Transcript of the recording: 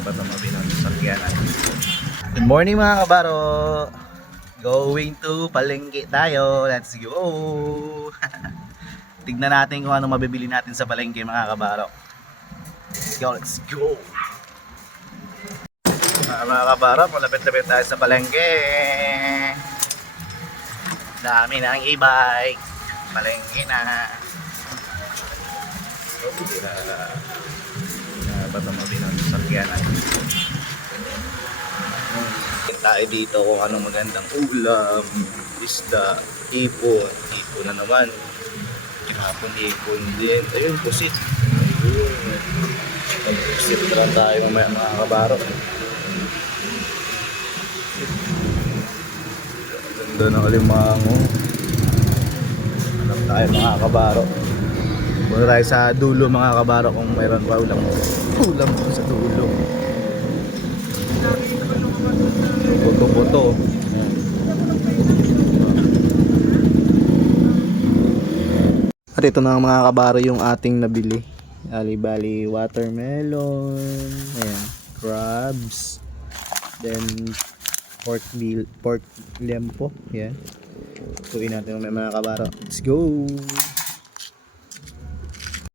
Bato mabinang sasakyan natin. Good morning mga kabaro! Going to palengke tayo. Let's go! Tignan natin kung ano mabibili natin sa palengke mga kabaro. Let's go! Mga kabaro, malapit-lapit tayo sa palengke. Dami ng e-bike. Palengke na. Bato mabinang sasakyan natin. Tayo dito kung anong magandang ulam, isda, ipon na naman. Ipon din. Ayun, pusit. Ayun. Pusit na lang tayo mamaya mga kabaro. Ganda ng alimango. Alam tayo mga kabaro. Punta tayo sa dulo mga kabaro kung mayroon pa ulam sa dulo. Buto-buto. At ito na mga kabaro yung ating nabili. Alibali watermelon, ayan, crabs, then pork lempo, yan. Tuin natin mga kabaro. Let's go!